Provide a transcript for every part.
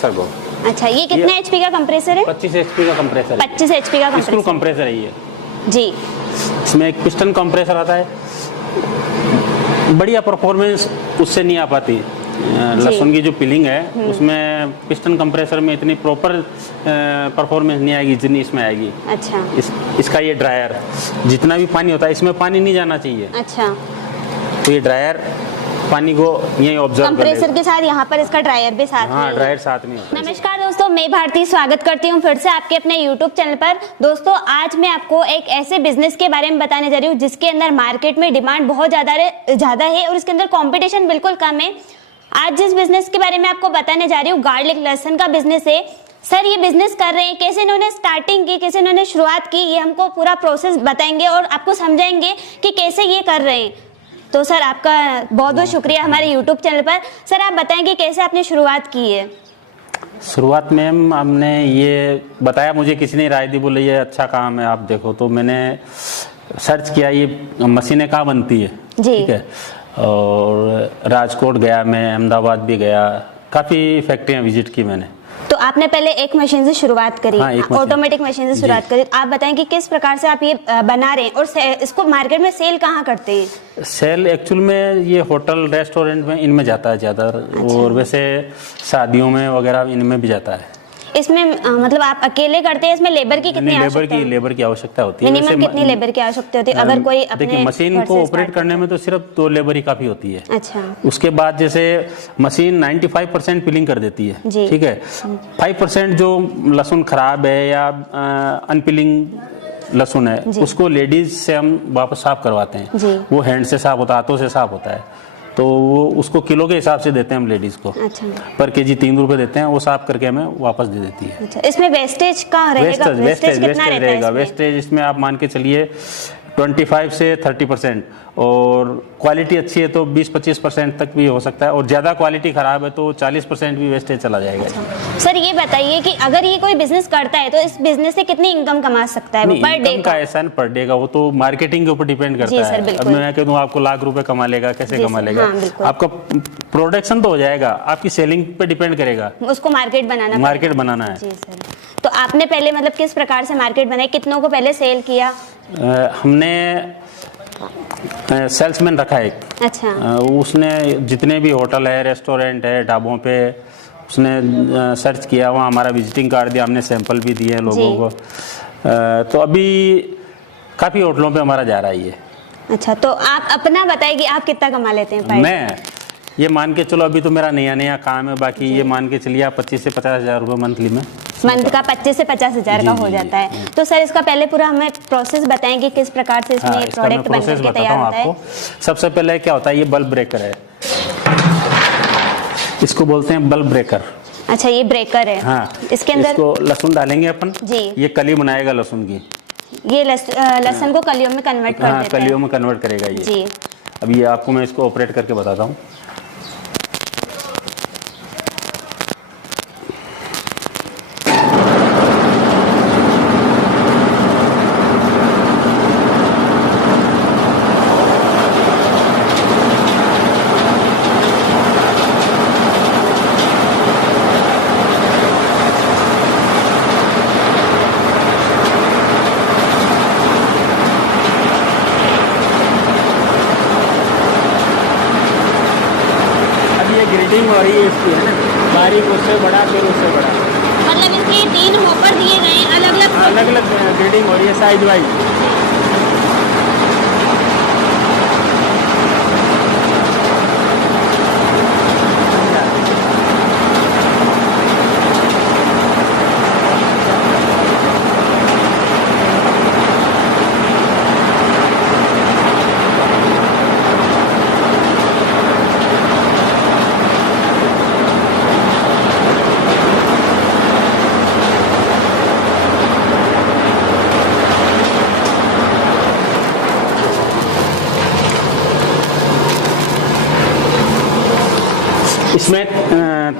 Sir को। अच्छा, ये कितने एचपी का कंप्रेसर है? 25 एचपी का कंप्रेसर है। 25 एचपी का स्क्रू कंप्रेसर कंप्रेसर है ये जी। इसमें एक पिस्टन कंप्रेसर आता है, बढ़िया परफॉर्मेंस उससे नहीं आ पाती। लहसुन की जो पिलिंग है उसमें पिस्टन कंप्रेसर में इतनी प्रॉपर परफॉर्मेंस नहीं आएगी जितनी इसमें आएगी। अच्छा। इसका ये ड्रायर, जितना भी पानी होता है इसमें पानी नहीं जाना चाहिए। अच्छा, तो ये ड्रायर पानी को यही ऑब्जर्व कर लेगा। कंप्रेसर के साथ यहाँ पर इसका ड्रायर भी साथ में। हाँ, ड्रायर साथ में होता है। नमस्कार दोस्तों, मैं भारती स्वागत करती हूँ फिर से आपके अपने YouTube चैनल पर। दोस्तों, आज मैं आपको एक ऐसे बिजनेस के बारे में बताने जा रही हूँ जिसके अंदर मार्केट में डिमांड बहुत ज़्यादा है और इसके अंदर कंपटीशन बिल्कुल कम है। आज जिस बिजनेस के बारे में आपको बताने जा रही हूँ, गार्लिक लहसुन का बिजनेस है। सर, ये बिजनेस कर रहे हैं, कैसे इन्होंने स्टार्टिंग की, कैसे इन्होंने शुरुआत की, ये हमको पूरा प्रोसेस बताएंगे और आपको समझाएंगे कि कैसे ये कर रहे हैं। तो सर, आपका बहुत बहुत शुक्रिया हमारे YouTube चैनल पर। सर, आप बताएंगे कैसे आपने शुरुआत की है? शुरुआत में हमने ये बताया, मुझे किसी ने राय दी, बोले ये अच्छा काम है आप देखो, तो मैंने सर्च किया ये मशीनें कहाँ बनती है। जी। ठीक है, और राजकोट गया मैं, अहमदाबाद भी गया, काफ़ी फैक्ट्रियाँ विजिट की मैंने। तो आपने पहले एक मशीन से शुरुआत करी, हाँ, ऑटोमेटिक मशीन से शुरुआत करी। आप बताएं कि किस प्रकार से आप ये बना रहे हैं और इसको मार्केट में सेल कहाँ करते हैं? सेल एक्चुअल में ये होटल रेस्टोरेंट में इनमें जाता है ज़्यादा। अच्छा। और वैसे शादियों में वगैरह इनमें भी जाता है। इसमें मतलब आप अकेले करते हैं? इसमें लेबर की कितनी लेबर की आवश्यकता होती है। मिनिमम कितनी लेबर की आवश्यकता होती है अगर कोई अपने? देखिए, मशीन को ऑपरेट करने में तो सिर्फ 2 लेबर ही काफी होती है। अच्छा। उसके बाद जैसे मशीन 95% पिलिंग कर देती है, ठीक है, 5% जो लहसुन खराब है या अनपिलिंग लहसुन है उसको लेडीज से हम वापस साफ करवाते हैं। वो हैंड से साफ होता है, हाथों से साफ होता है, तो वो उसको किलो के हिसाब से देते हैं हम लेडीज को। अच्छा। पर केजी 3 रुपए देते हैं, वो साफ करके हमें वापस दे देती है। अच्छा। इसमें वेस्टेज का रहेगा? वेस्टेज कितना रहेगा? वेस्टेज इसमें आप मान के चलिए 25 से 30%, और क्वालिटी अच्छी है तो 20-25% तक भी हो सकता है, और ज़्यादा क्वालिटी ख़राब है तो 40% भी वेस्टेज चला जाएगा। अच्छा। सर, ये बताइए कि अगर ये कोई बिजनेस करता है तो इस बिजनेस से कितनी इनकम कमा सकता है पर डे का? ऐसा पर डे का वो तो मार्केटिंग के ऊपर डिपेंड करता है। अब मैं कह दूँ आपको लाख रुपए कमा लेगा, कैसे कमा लेगा? आपका प्रोडक्शन तो हो जाएगा, आपकी सेलिंग पे डिपेंड करेगा। उसको मार्केट बनाना है। जी सर। तो आपने पहले मतलब किस प्रकार से मार्केट बनाई, कितनों को पहले सेल किया? हमने सेल्समैन रखा है एक। अच्छा। उसने जितने भी होटल है, रेस्टोरेंट है, ढाबों पे उसने सर्च किया, वहाँ हमारा विजिटिंग कार्ड दिया, हमने सैंपल भी दिए लोगों को। तो अभी काफ़ी होटलों पे हमारा जा रहा है ये। अच्छा, तो आप अपना बताइए कि आप कितना कमा लेते हैं? मैं ये मान के चलो, अभी तो मेरा नया काम है, बाकी ये मान के चलिए आप 25 से 50 हज़ार रुपये मंथली में। मंथ का 25 से 50 हज़ार का हो जाता है। तो सर, इसका पहले पूरा हमें प्रोसेस बताएंगे किस प्रकार से इसमें प्रोडक्ट बनकर के तैयार होता है? सबसे पहले क्या होता है, ये बल्ब ब्रेकर है, इसको बोलते हैं बल्ब ब्रेकर। अच्छा, ये ब्रेकर है। हाँ। इसके अंदर इसको लहसुन डालेंगे अपन जी। ये कली बनाएगा लहसुन की, ये लहसुन को कलियों में कन्वर्ट कर देता है। कलियों में कन्वर्ट करेगा ये जी। अब ये आपको मैं इसको ऑपरेट करके बताता हूँ। ग्रेडिंग हो रही है इसकी, है ना, बारीक उससे बड़ा, फिर उससे बड़ा। मतलब इसके 3 हॉपर दिए गए, अलग अलग ग्रेडिंग हो रही है साइज वाइज। इसमें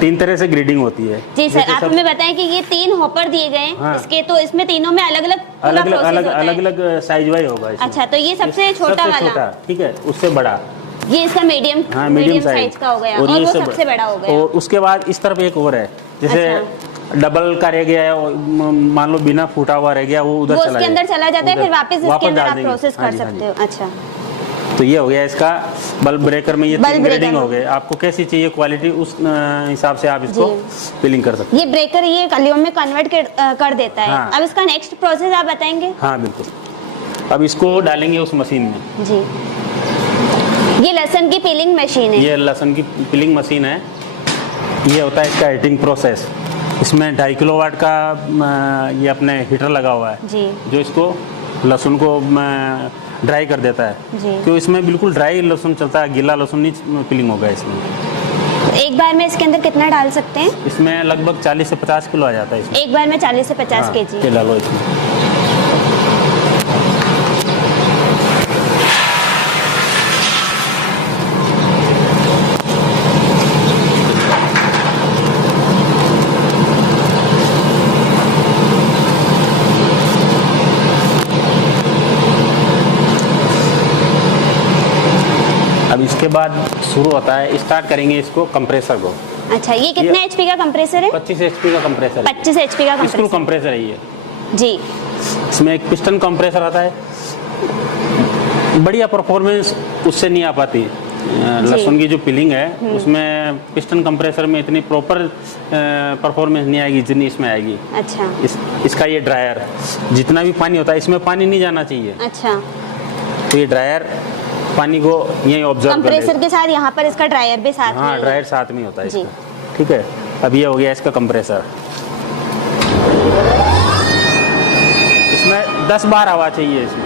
3 तरह से ग्रेडिंग होती है। जी सर, आप हमें बताएं कि ये 3 हॉपर दिए गए हैं। हाँ। इसके तो इसमें तीनों में अलग अलग साइज वाइज होगा। अच्छा, तो ये सबसे छोटा वाला, ठीक है, उससे बड़ा, ये इसका मीडियम हाँ मीडियम साइज का हो गया और ये वो सबसे बड़ा हो गया। और उसके बाद इस तरफ एक और है, जैसे अच्छा। डबल का रह गया है और मान लो बिना फूटा हुआ रह गया, वो उधर वो चला उसके अंदर चला जाता है, फिर वापस इसके अंदर डाल आप देंगे। प्रोसेस हाँ कर जी, हाँ सकते हो। अच्छा, जी। तो ये हो गया इसका बल्ब ब्रेकर में, ये बल्ब 3 ब्रेकर ग्रेडिंग हो में। गए। आपको कैसी चाहिए क्वालिटी, उस हिसाब से आप इसको फिलिंग कर सकते ये ब्रेकर ये कलियों में कन्वर्ट कर देता है। हाँ। अब इसका नेक्स्ट प्रोसेस आप बताएंगे? हैं। हाँ बिल्कुल, अब इसको डालेंगे उस मशीन में। जी, ये लहसुन की पीलिंग मशीन है। ये लहसुन की पिलिंग मशीन है। ये होता है इसका हीटिंग प्रोसेस। इसमें 2.5 किलोवाट का ये अपने हीटर लगा हुआ है, जी जो इसको लहसुन को ड्राई कर देता है। जी। क्यों इसमें बिल्कुल ड्राई लहसुन चलता है, गीला लहसुन नहीं पिलिंग होगा इसमें। एक बार में इसके अंदर कितना डाल सकते हैं? इसमें लगभग 40 से 50 किलो आ जाता है इसमें। एक बार में 40 से 50 हाँ, केजी। ये डालो इसमें। अब इसके बाद शुरू होता है, स्टार्ट करेंगे इसको कंप्रेसर को। अच्छा, ये कितने एचपी का कंप्रेसर है? 25 HP का कंप्रेसर है। 25 एचपी का स्क्रू कंप्रेसर। कंप्रेसर है ये। जी, इसमें एक पिस्टन कंप्रेसर आता है। बढ़िया परफॉर्मेंस उससे नहीं आ पाती। लहसुन की जो पिलिंग है उसमें पिस्टन कंप्रेसर में इतनी प्रॉपर परफॉर्मेंस नहीं आएगी जितनी इसमें आएगी। अच्छा इसका ये ड्रायर, जितना भी पानी होता है इसमें पानी नहीं जाना चाहिए। अच्छा, तो ये ड्रायर पानी को यही ऑब्जर्व कर कंप्रेसर लेगा। के साथ यहाँ पर इसका ड्रायर भी साथ हाँ, में ड्रायर साथ में होता है जी। इसका। ठीक है, अब ये हो गया इसका कंप्रेसर। इसमें 10 बार हवा चाहिए, इसमें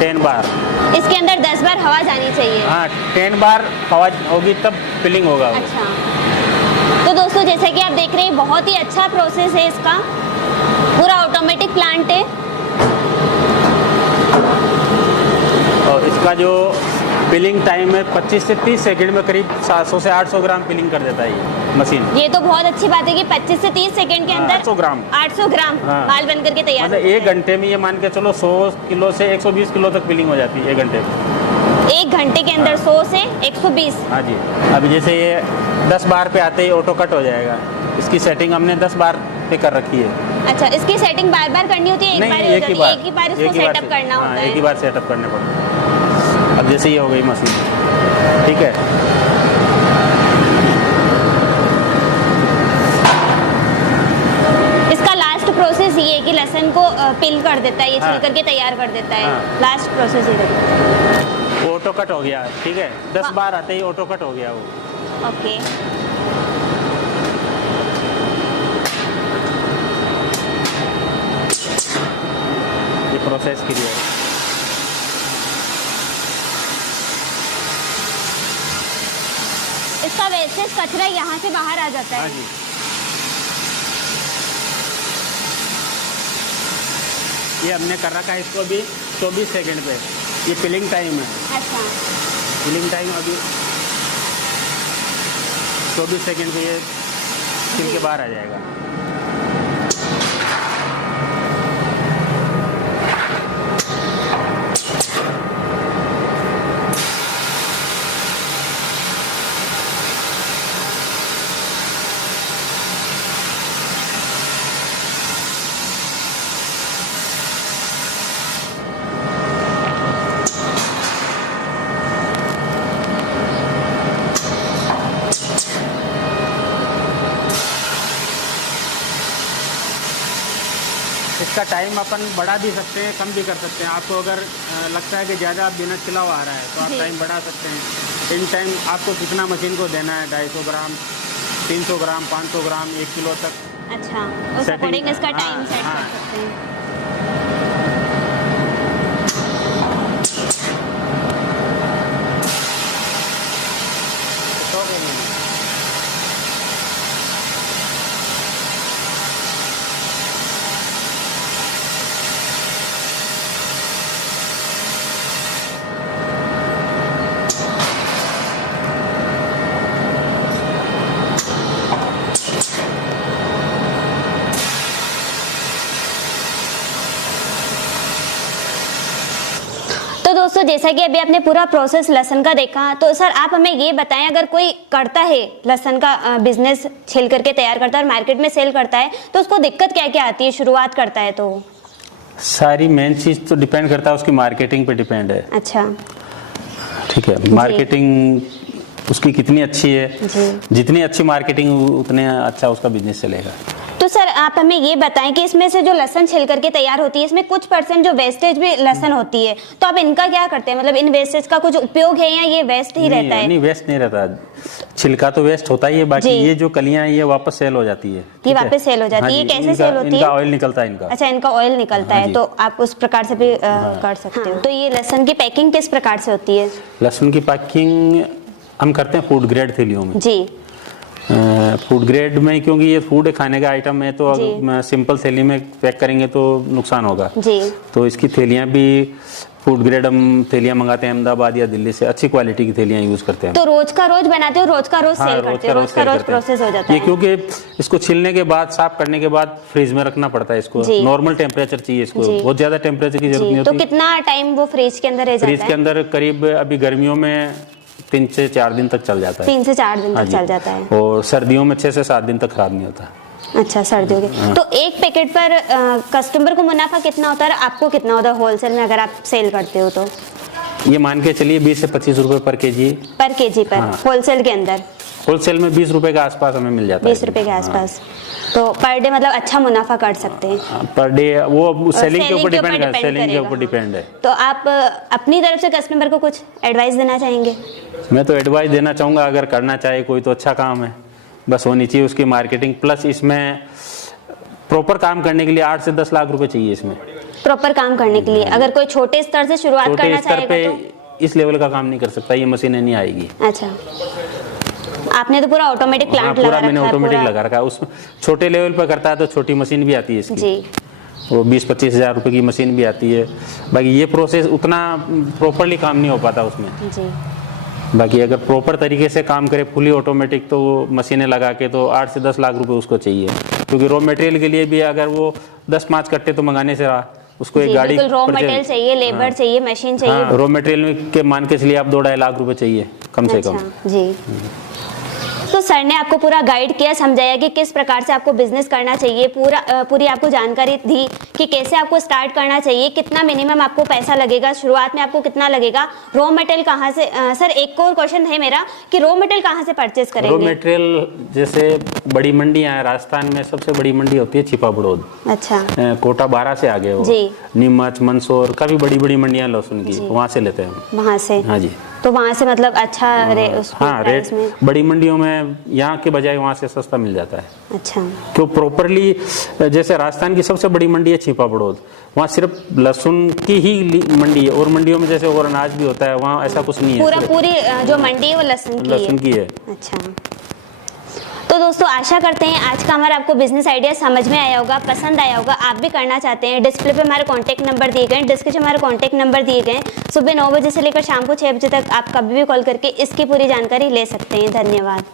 10 बार। इसके अंदर 10 बार हवा जानी चाहिए। हाँ, 10 बार हवा होगी तब फिलिंग होगा वो। अच्छा, तो दोस्तों जैसे कि आप देख रहे हैं बहुत ही अच्छा प्रोसेस है इसका, पूरा ऑटोमेटिक प्लांट है। और इसका जो फिलिंग टाइम है 25 से 30 सेकंड में करीब 700 से 800 ग्राम फिलिंग कर देता है ये मशीन। ये तो बहुत अच्छी बात है कि 25 से 30 सेकंड के अंदर 800 ग्राम 800 ग्राम हाँ। माल बनकर के तैयार मतलब होता है। 1 घंटे में ये मान के चलो 100 किलो से 120 किलो तक फिलिंग हो जाती है 1 घंटे में। 1 घंटे के अंदर 100 से 120। हाँ जी। अब जैसे ये 10 बार पे आते ही ऑटो कट हो जाएगा। इसकी सेटिंग हमने 10 बार पे कर रखी है। अच्छा, इसकी सेटिंग बार बार करनी होती है? एक बार ही हो जाती है? एक ही बार इसको सेटअप करना होता है? एक ही बार सेटअप करने पड़ता है। अब जैसे ये हो गई मशीन, ठीक है। इसका लास्ट प्रोसेस ये है कि लहसुन को पिल कर देता है, ये हाँ। छिल करके तैयार कर देता है। हाँ। लास्ट प्रोसेस ये। ऑटो कट हो गया, ठीक है। 10 बार आते ही ऑटो कट हो गया वो। ओके, ये प्रोसेस के लिए। इसका वेस्टेज कचरा यहाँ से बाहर आ जाता हाँ है। जी। ये हमने कर रखा है इसको अभी 24 सेकंड पे। ये फिलिंग टाइम है। अच्छा, फिलिंग टाइम अभी 24 सेकंड पे ये फिल के बाहर आ जाएगा। इसका टाइम अपन बढ़ा भी सकते हैं, कम भी कर सकते हैं। आपको अगर लगता है कि ज़्यादा बिना चिलाव आ रहा है तो आप जी। टाइम बढ़ा सकते हैं। इन टाइम आपको कितना मशीन को देना है, 250 ग्राम, 300 ग्राम, 500 ग्राम, 1 किलो तक। अच्छा, उस Setting- अकॉर्डिंग इसका हाँ, टाइम सेट हाँ। कर सकते हैं। तो हो गया। दोस्तों जैसा कि अभी आपने पूरा प्रोसेस लहसुन का देखा, तो सर आप हमें ये बताएं, अगर कोई करता है लहसुन का बिजनेस, छिल करके तैयार करता है और मार्केट में सेल करता है, तो उसको दिक्कत क्या क्या आती है शुरुआत करता है तो? सारी मेन चीज तो डिपेंड करता है उसकी मार्केटिंग पे डिपेंड है। अच्छा, ठीक है, मार्केटिंग उसकी कितनी अच्छी है, जितनी अच्छी मार्केटिंग उतने अच्छा उसका बिजनेस चलेगा। तो सर आप हमें ये बताएं कि इसमें से जो लहसुन छिल करके तैयार होती है, इसमें कुछ % जो वेस्टेज भी लहसुन होती है, तो आप इनका क्या करते हैं? मतलब इन वेस्टेज का कुछ उपयोग है या ये वेस्ट ही रहता है? नहीं, वेस्ट नहीं रहता, छिलका तो वेस्ट होता ही है, बाकी ये जो कलियां हैं ये वापस सेल हो जाती है। ये वापस सेल हो जाती है? ये कैसे सेल होती है? इनका ऑयल निकलता है इनका। अच्छा, इनका ऑयल निकलता है, तो आप उस प्रकार से भी कर सकते हो। तो ये लहसुन की पैकिंग किस प्रकार से होती है? लहसुन की पैकिंग हम करते हैं फूड ग्रेड थैलियों में जी। फूड ग्रेड में, क्योंकि ये फूड खाने का आइटम है, तो अगर सिंपल थैली में पैक करेंगे तो नुकसान होगा जी। तो इसकी थैलियां भी फूड ग्रेड हम थैलियां मंगाते हैं अहमदाबाद या दिल्ली से, अच्छी क्वालिटी की थैलियां यूज करते हैं। तो रोज का रोज बनाते हो, रोज का रोज सेल करते हो? रोज का रोज प्रोसेस हो जाता है? क्योंकि इसको छिलने के बाद, साफ करने के बाद फ्रिज में रखना पड़ता है इसको। नॉर्मल टेम्परेचर चाहिए इसको, बहुत ज्यादा टेम्परेचर की जरूरत नहीं होती। तो कितना टाइम वो फ्रिज के अंदर रह जाता है? फ्रिज के अंदर करीब अभी गर्मियों में 3 से 4 दिन तक चल जाता है। 3 से 4 दिन तक चल जाता है। और सर्दियों में 6 से 7 दिन तक खराब नहीं होता। अच्छा, सर्दियों के। तो एक पैकेट पर कस्टमर को मुनाफा कितना होता है, आपको कितना होता है होलसेल में अगर आप सेल करते हो तो? ये मान के चलिए 20 से 25 रुपए पर केजी पर होलसेल के अंदर। होलसेल में 20 रुपए के आसपास हमें मिल जाता है। 20 रुपए के आसपास। तो पर डे मतलब अच्छा मुनाफा कर सकते हैं? पर डे वो सेलिंग के ऊपर डिपेंड है, सेलिंग के ऊपर डिपेंड है। तो आप अपनी तरफ से कस्टमर को कुछ एडवाइस देना चाहेंगे? मैं तो एडवाइस देना चाहूँगा, अगर करना चाहे कोई तो अच्छा काम है, बस होनी चाहिए उसकी मार्केटिंग, प्लस इसमें प्रॉपर काम करने के लिए 8 से 10 लाख रुपए चाहिए इसमें। प्रॉपर काम करने के लिए अगर कोई छोटे स्तर से शुरुआत करना चाहेगा तो? इस लेवल का काम नहीं कर सकता, ये मशीनें नहीं आएगी। अच्छा, आपने तो पूरा ऑटोमेटिक प्लांट लगा रखा है? मैंने ऑटोमेटिक लगा रखा है। उसमें छोटे लेवल पर करता है तो छोटी मशीन भी आती है इसकी जी, वो 20-25 हज़ार रुपए की मशीन भी आती है। बाकी ये प्रोसेस उतना प्रॉपरली काम नहीं हो पाता उसमें जी। बाकी अगर प्रॉपर तरीके से काम करे फुली ऑटोमेटिक, तो वो मशीनें लगा के तो 8 से 10 लाख रुपए उसको चाहिए, क्योंकि रॉ मटेरियल के लिए भी अगर वो 10-5 कट्टे तो मंगाने से रहा, उसको एक गाड़ी रॉ मटेरियल चाहिए, लेबर चाहिए, मशीन चाहिए। रॉ मटेरियल के मान के चलिए आप 2-2.5 लाख रुपए चाहिए कम से कम। जी। तो सर ने आपको पूरा गाइड किया, समझाया कि किस प्रकार से आपको बिजनेस करना चाहिए, पूरी आपको जानकारी दी कि कैसे आपको स्टार्ट करना चाहिए, कितना मिनिमम आपको पैसा लगेगा, शुरुआत में आपको कितना लगेगा, रॉ मटेरियल कहाँ से। सर एक और क्वेश्चन है मेरा कि रॉ मटेरियल कहाँ से परचेज करेंगे? रॉ मटेरियल जैसे बड़ी मंडियां हैं, राजस्थान में सबसे बड़ी मंडी होती है छिपा बड़ौद। अच्छा। कोटा 12 से आगे हो, नीमच, मंदसौर, काफी बड़ी बड़ी मंडियां लहसुन की, वहाँ से लेते हैं। वहाँ से? हाँ जी। तो वहाँ से मतलब अच्छा रेट में बड़ी मंडियों में यहाँ के बजाय वहाँ से सस्ता मिल जाता है। अच्छा। क्यों प्रॉपरली, जैसे राजस्थान की सबसे बड़ी मंडी है छिपा बड़ौद, वहाँ सिर्फ लहसुन की ही मंडी है, और मंडियों में जैसे और अनाज भी होता है, वहाँ ऐसा कुछ नहीं है। पूरी जो मंडी है वो लहसुन की है। अच्छा। तो दोस्तों आशा करते हैं आज का हमारा आपको बिजनेस आइडिया समझ में आया होगा, पसंद आया होगा, आप भी करना चाहते हैं। डिस्प्ले पे हमारे कांटेक्ट नंबर दिए गए, डिस्क्रिप्शन में हमारे कांटेक्ट नंबर दिए गए। सुबह 9 बजे से लेकर शाम को 6 बजे तक आप कभी भी कॉल करके इसकी पूरी जानकारी ले सकते हैं। धन्यवाद।